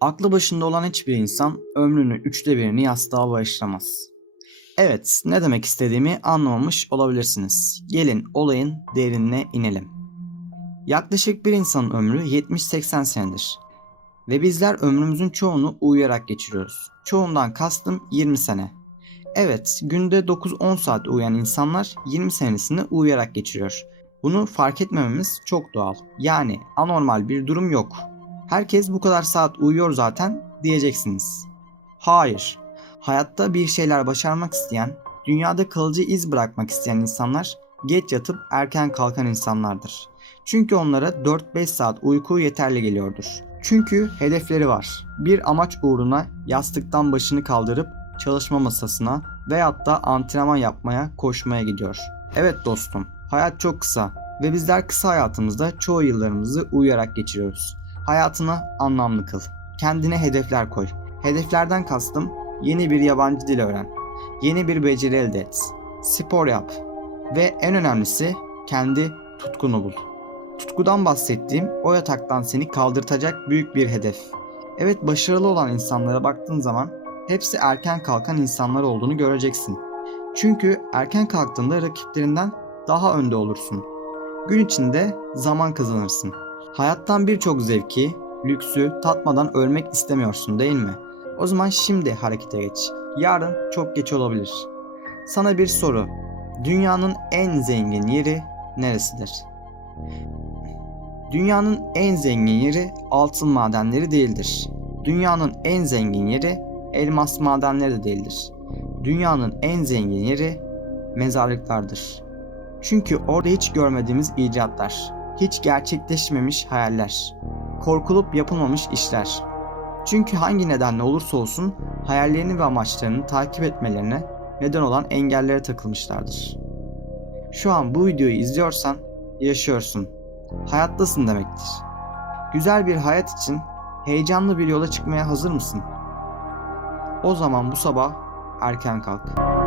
Aklı başında olan hiçbir insan ömrünün üçte birini yastığa bağışlamaz. Evet, ne demek istediğimi anlamamış olabilirsiniz. Gelin olayın derinine inelim. Yaklaşık bir insanın ömrü 70-80 senedir. Ve bizler ömrümüzün çoğunu uyuyarak geçiriyoruz. Çoğundan kastım 20 sene. Evet, günde 9-10 saat uyuyan insanlar 20 senesini uyuyarak geçiriyor. Bunu fark etmememiz çok doğal. Yani anormal bir durum yok. Herkes bu kadar saat uyuyor zaten diyeceksiniz. Hayır. Hayatta bir şeyler başarmak isteyen, dünyada kalıcı iz bırakmak isteyen insanlar geç yatıp erken kalkan insanlardır. Çünkü onlara 4-5 saat uyku yeterli geliyordur. Çünkü hedefleri var. Bir amaç uğruna yastıktan başını kaldırıp çalışma masasına veyahut da antrenman yapmaya, koşmaya gidiyor. Evet dostum, hayat çok kısa ve bizler kısa hayatımızda çoğu yıllarımızı uyuyarak geçiriyoruz. Hayatını anlamlı kıl. Kendine hedefler koy. Hedeflerden kastım yeni bir yabancı dil öğren. Yeni bir beceri elde et. Spor yap. Ve en önemlisi kendi tutkunu bul. Tutkudan bahsettiğim o yataktan seni kaldırtacak büyük bir hedef. Evet başarılı olan insanlara baktığın zaman hepsi erken kalkan insanlar olduğunu göreceksin. Çünkü erken kalktığında rakiplerinden daha önde olursun. Gün içinde zaman kazanırsın. Hayattan birçok zevki, lüksü tatmadan ölmek istemiyorsun değil mi? O zaman şimdi harekete geç. Yarın çok geç olabilir. Sana bir soru. Dünyanın en zengin yeri neresidir? Dünyanın en zengin yeri altın madenleri değildir. Dünyanın en zengin yeri elmas madenleri de değildir. Dünyanın en zengin yeri mezarlıklardır. Çünkü orada hiç görmediğimiz icatlar, hiç gerçekleşmemiş hayaller, korkulup yapılmamış işler. Çünkü hangi nedenle olursa olsun hayallerini ve amaçlarını takip etmelerine neden olan engellere takılmışlardır. Şu an bu videoyu izliyorsan yaşıyorsun. Hayattasın demektir. Güzel bir hayat için heyecanlı bir yola çıkmaya hazır mısın? O zaman bu sabah erken kalk.